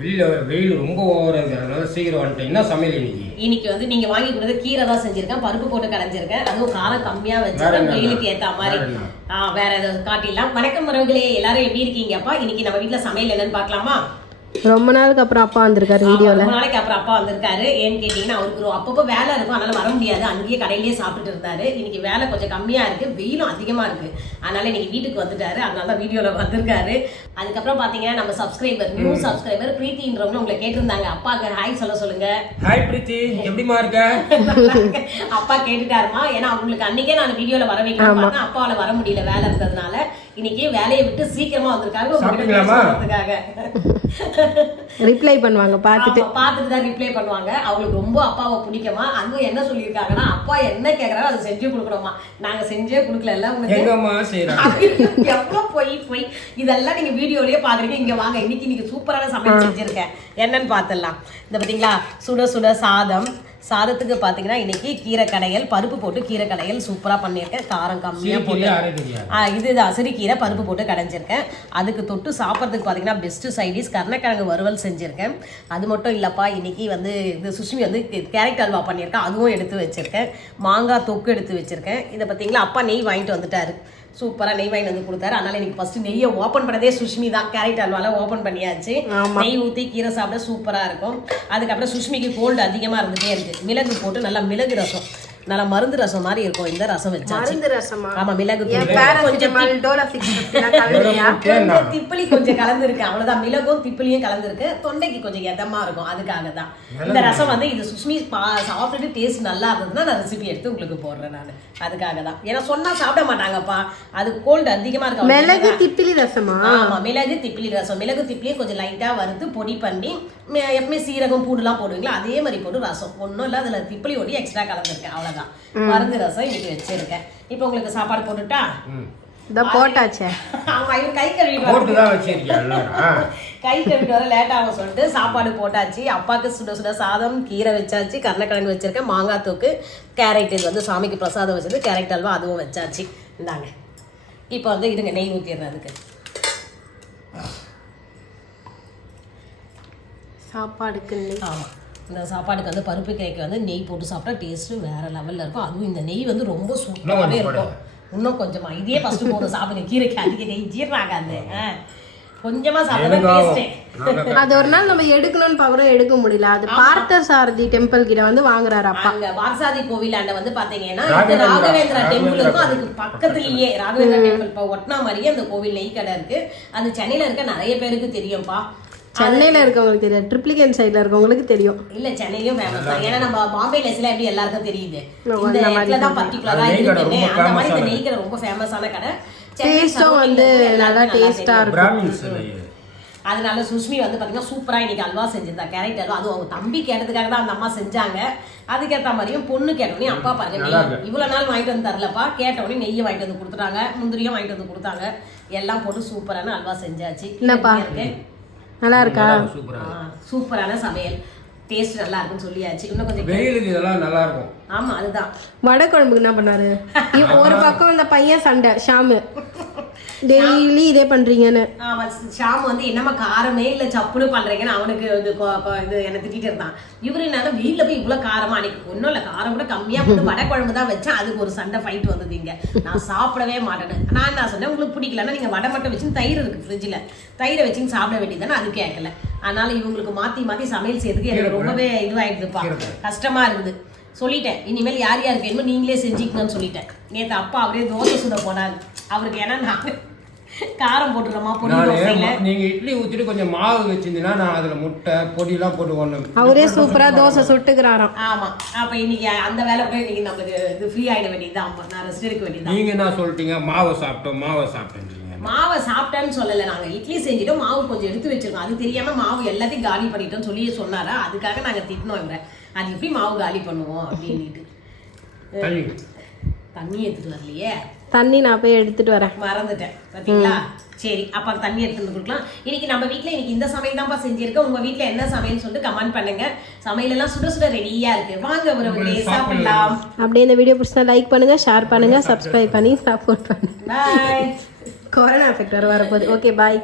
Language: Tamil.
வெயில் ரொம்ப ஓவரா இருக்கு. அதனால சீக்கிரம் வந்துட்டேன். என்ன சமையல் இன்னைக்கு வந்து நீங்க வாங்கி கொடுத்த கீரை தான் செஞ்சிருக்கேன். பருப்பு போட்டு கடைஞ்சிருக்கேன். அதுவும் காரம் கம்மியா வச்சிருக்கேன். வெயிலுக்கு ஏத்த மாதிரி. வேற ஏதாவது காட்டிடலாம். வணக்கம் உறவுகளே, எல்லாரும் எப்படி இருக்கீங்கப்பா? இன்னைக்கு நம்ம வீட்டுல சமையல் என்னன்னு பாக்கலாமா? ரொம்ப நாளுக்கு அப்புறம் அப்பா வந்திருக்காரு வீடியோல. ரொம்ப நாளைக்கு அப்புறம் அப்பா வந்திருக்காரு. ஏன்னு கேட்டீங்கன்னா அவருக்கு அப்பப்போ வேலை இருக்கும், அதனால வர முடியாது. அங்கேயே கடையிலேயே சாப்பிட்டுட்டு இருந்தாரு. இன்னைக்கு வேலை கொஞ்சம் கம்மியா இருக்கு, வெயிலும் அதிகமா இருக்கு. அதனால இன்னைக்கு வீட்டுக்கு வந்துட்டாரு. அதனால வீடியோல வந்திருக்காரு. அதுக்கப்புறம் பாத்தீங்கன்னா நம்ம சப்ஸ்கிரைபர், நியூ சப்ஸ்கிரைபர் பிரீத்தின்றவங்க உங்களை கேட்டிருந்தாங்க, அப்பாக்கு ஹாய் சொல்லுங்க. ஹாய் பிரீத்தி, எப்படிமா இருக்க? அப்பா கேட்டுட்டாருமா. ஏன்னா அவங்களுக்கு அன்னைக்கே நான் வீடியோல வர வைக்கணும், அப்பாவால வர முடியல வேலை இருந்ததுனால. இன்னைக்கு வேலையை விட்டு சீக்கிரமா வந்திருக்காங்க. ரிப்ளை பண்ணுவாங்க, பார்த்துட்டு தான் ரிப்ளை பண்ணுவாங்க. அவங்களுக்கு ரொம்ப அப்பாவை பிடிக்குமா. அதுவும் என்ன சொல்லியிருக்காங்கன்னா, அப்பா என்ன கேட்கறாரோ அதை செஞ்சு கொடுக்கணுமா. நாங்க செஞ்சே கொடுக்கல. எவ்வளவு போய் இதெல்லாம் நீங்க வீடியோலயே பாக்குறீங்க. இங்க வாங்க, இன்னைக்கு சூப்பரான சமையல் செஞ்சிருக்கேன். என்னன்னு பாத்துடலாம். இந்த பாத்தீங்களா, சுட சுட சாதத்துக்கு பாத்தீங்கன்னா இன்னைக்கு கீரை கடையல், பருப்பு போட்டு கீரை கடையல் சூப்பரா பண்ணியிருக்கேன். காரம் கம்மியா போட்டு இதுதான் சிறுகீரை பருப்பு போட்டு கடைஞ்சிருக்கேன். அதுக்கு தொட்டு சாப்பிட்றதுக்கு பாத்தீங்கன்னா பெஸ்ட் சைடிஷ் கருணக்கிழங்கு வறுவல் செஞ்சிருக்கேன். அது மட்டும் இல்லப்பா, இன்னைக்கு வந்து இது சுஷ்மி வந்து கேரட் அல்வா பண்ணியிருக்கேன், அதுவும் எடுத்து வச்சிருக்கேன். மாங்காய் தொக்கு எடுத்து வச்சிருக்கேன். இதை பார்த்தீங்களா, அப்பா நெய் வாங்கிட்டு வந்துட்டாரு. சூப்பரா நெய் வாங்கி வந்து கொடுத்தாரு. அதனால எனக்கு ஃபர்ஸ்ட் நெய்யை ஓப்பன் பண்ணதே சுஷ்மி தான். கேரட் அல்வால ஓப்பன் பண்ணியாச்சு. நெய் ஊற்றி கீரை சாப்பிட சூப்பரா இருக்கும். அதுக்கப்புறம் சுஷ்மிக்கு கோல்டு அதிகமா இருந்துட்டே இருக்கு. மிளகு போட்டு நல்லா மிளகு ரசம், நல்லா மருந்து ரசம் மாதிரி இருக்கும். இந்த ரசம் வச்சாச்சு. ஆமா, மிளகு திப்பிலி கொஞ்சம் கலந்துருக்கு, அவ்வளவுதான். மிளகும் திப்பிலியும் கலந்துருக்கு. தொண்டைக்கு கொஞ்சம் எதமா இருக்கும், அதுக்காக தான் இந்த ரசம் வந்து. இது சுஷ்மி சாப்பிட்டுட்டு டேஸ்ட் நல்லா இருந்ததுன்னா நான் ரெசிபி எடுத்து உங்களுக்கு போடுறேன் நான். அதுக்காக தான். ஏன்னா சொன்னா சாப்பிட மாட்டாங்கப்பா, அது கோல்டு அதிகமா இருக்கும். மிளகு திப்பிலி ரசமா? ஆமா, மிளகு திப்பிலி ரசம். மிளகு திப்பிலியும் கொஞ்சம் லைட்டா வறுத்து பொடி பண்ணி, எப்பவுமே சீரகம் பூடுலாம் போடுவீங்களா அதே மாதிரி போட்டு ரசம். ஒன்றும் இல்லை, அதுல திப்பிலி ஒட்டி எக்ஸ்ட்ரா கலந்துருக்கேன், அவ்வளவுதான். மருந்து ரசம் இன்னைக்கு வச்சிருக்கேன். இப்போ உங்களுக்கு சாப்பாடு போட்டுட்டா போட்டாச்சே. ஆமா, இவர் கை கழுவிட்டு வர லேட் ஆகும் சொல்லிட்டு சாப்பாடு போட்டாச்சு. அப்பாவுக்கு சுட சுட சாதம், கீரை வச்சாச்சு, கருணக்கிழங்கு வச்சிருக்கேன், மாங்காய் தூக்கு, கேரட் இது வந்து சாமிக்கு பிரசாதம் வச்சது, கேரட் அல்வா அதுவும் வச்சாச்சு. இந்தாங்க. இப்போ வந்து இதுங்க நெய் ஊற்றிடுறேன் அதுக்கு. சாப்பாடுக்கு நெய். ஆமாம், இந்த சாப்பாடுக்கு வந்து பருப்பு கீரைக்கு வந்து நெய் போட்டு சாப்பிட்டா டேஸ்ட்டு வேற லெவலில் இருக்கும். அதுவும் இந்த நெய் வந்து ரொம்ப சூப்பராகவே இருக்கும். இன்னும் கொஞ்சமா இதே ஃபர்ஸ்ட் போதும் சாப்பிடுங்க. கீரைக்கு அதிக நெய் ஜீரணாகாது. கொஞ்சமா சாப்பிடுங்க. அது ஒரு நாள் நம்ம எடுக்கணும்னு பாக்குறோம், எடுக்க முடியல. அது பார்த்த சாரதி டெம்பிள் கிட்ட வந்து வாங்குறாரு அப்பா. அங்க பார்சாதி கோவிலாண்ட வந்து பாத்தீங்கன்னா ராகவேந்திரா டெம்பிள் இருக்கும். அதுக்கு பக்கத்துலயே ராகவேந்திரா டெம்பிள் ஒட்டினா மாதிரியே அந்த கோவில் நெய் கடை இருக்கு. அது சென்னையில இருக்க நிறைய பேருக்கு தெரியும்பா. சென்னையில இருக்கவங்களுக்கு தெரியும், ட்ரிப்ளிகேன் சைடுல இருக்கவங்களுக்கு தெரியும். இல்ல, சென்னையிலயும் ஃபேமஸ் தான். ஏன்னா நம்ம பாம்பே லெஸ்ல எப்படி எல்லாருக்கும் தெரியுது, இந்த இடத்துல தான் பர்டிகுலரா இருக்குன்னு. அந்த மாதிரி இந்த நெய் கடை ரொம்ப ஃபேமஸான கடை. டேஸ்டும் வந்து நல்லா டேஸ்டா இருக்கும். அதனால சுஷ்மி வந்து பாத்தீங்கன்னா சூப்பரா இன்னைக்கு அல்வா செஞ்சிருந்தா, கேரட் அல்வா. அதுவும் அவங்க தம்பி கேட்டதுக்காக தான் அந்த அம்மா செஞ்சாங்க. அதுக்கேற்ற மாதிரியும் பொண்ணு கேட்டோடனே அப்பா பாருங்க நெய் இவ்வளவு நாள் வாங்கிட்டு வந்து தரலப்பா, கேட்டோடனே நெய்யை வாங்கிட்டு வந்து கொடுத்துட்டாங்க, முந்திரியும் வாங்கிட்டு வந்து கொடுத்தாங்க. எல்லாம் போட்டு சூப்பரான அல்வா செஞ்சாச்சு. நல்லா இருக்கா? சூப்பரான சமையல், டேஸ்ட் நல்லா இருக்குன்னு சொல்லியாச்சு. இன்னும் கொஞ்சம் வெயிலுக்கு இதெல்லாம் நல்லா இருக்கும். ஆமா, அதுதான். வடை குழம்புக்கு என்ன பண்ணாரு? ஒரு பக்கம் இந்த பையன் சண்டை, ஷாமு டெய்லி இதே பண்றீங்கன்னு. ஆமா, ஷாம் வந்து என்னமா காரமே இல்ல சப்புன்னு பண்றீங்கன்னு அவனுக்கு இது என்ன திட்டிட்டு இருந்தான். இவரு என்ன வீட்டுல போய் இவ்வளவு காரமா, அன்னைக்கு ஒன்னும் இல்ல, காரம் கூட கம்மியா போட்டு வடை குழம்பு தான் வச்சேன். அதுக்கு ஒரு சண்டை ஃபைட் வந்தது இங்க. நான் சாப்பிடவே மாட்டேன். நான் என்ன சொன்னேன், உங்களுக்கு பிடிக்கலன்னா நீங்க வடை மட்டும் வச்சு, தயிர் இருக்கு ஃப்ரிட்ஜ்ல, தயிரை வச்சு சாப்பிட வேண்டியதானே. அது கேட்கல. அதனால இவங்களுக்கு மாத்தி மாத்தி சமையல் செய்யறதுக்கு எனக்கு ரொம்பவே இதுவாயிடுதுப்பா, கஷ்டமா இருக்குது. சொல்லிட்டேன், இனிமேல் யார் யாருக்கு வேணுமோ நீங்களே செஞ்சுக்கணும்னு சொல்லிட்டேன். நேற்று அப்பா அவரே தோசை சுட போனாரு. அவருக்கு ஏன்னா நான் காரம் போட்டுறோமா பொடி தோசையில, நீங்க இட்லி ஊத்திட்டு கொஞ்சம் மாவு வச்சிருந்தீங்கன்னா நான் அதுல முட்டை பொடி எல்லாம் போட்டு ஒண்ணு அவரே சூப்பரா தோசை சுட்டுக்கிறாராம். ஆமா, அப்ப இன்னைக்கு அந்த வேலை கூட இன்னைக்கு நம்மளுக்கு இது ஃப்ரீ ஆயிட வேண்டியதுதான். நான் ரெஸ்ட் எடுக்க வேண்டியதுதான். நீங்க என்ன சொல்லிட்டீங்க, மாவை சாப்பிட்டேன். மாவை சாப்பிட்டேன்னு சொல்லல, நாங்க இட்லி செஞ்சுட்டோம், மாவு கொஞ்சம் எடுத்து வச்சிருக்கோம். அது தெரியாம மாவு எல்லாத்தையும் காலி பண்ணிட்டோம் சொல்லி சொன்னாரா, அதுக்காக நாங்க திட்டினோம். அது எப்படி மாவு காலி பண்ணுவோம் அப்படின்னுட்டு. தண்ணி எடுத்துட்டு வரலையே, தண்ணி நான் போய் எடுத்துட்டு வரேன், மறந்துட்டேன் பாத்தீங்களா. சரி, அப்ப தண்ணி எடுத்து வந்து கொடுக்கலாம். இன்னைக்கு நம்ம வீட்டுல இன்னைக்கு இந்த சமையல் தான்ப்பா செஞ்சிருக்கேன். உங்க வீட்டுல என்ன சமையல் சொல்லிட்டு கமெண்ட் பண்ணுங்க. சமையல் எல்லாம் சுட சுட ரெடியா இருக்கு, வாங்க உறவுகளே சாப்பிடலாம். அப்படியே இந்த வீடியோ பிடிச்சா லைக் பண்ணுங்க, ஷேர் பண்ணுங்க, சப்ஸ்கிரைப் பண்ணி சப்போர்ட் பண்ணுங்க. பாய். கொரோனா எஃபெக்ட் வரப்போகுது. ஓகே, பாய்.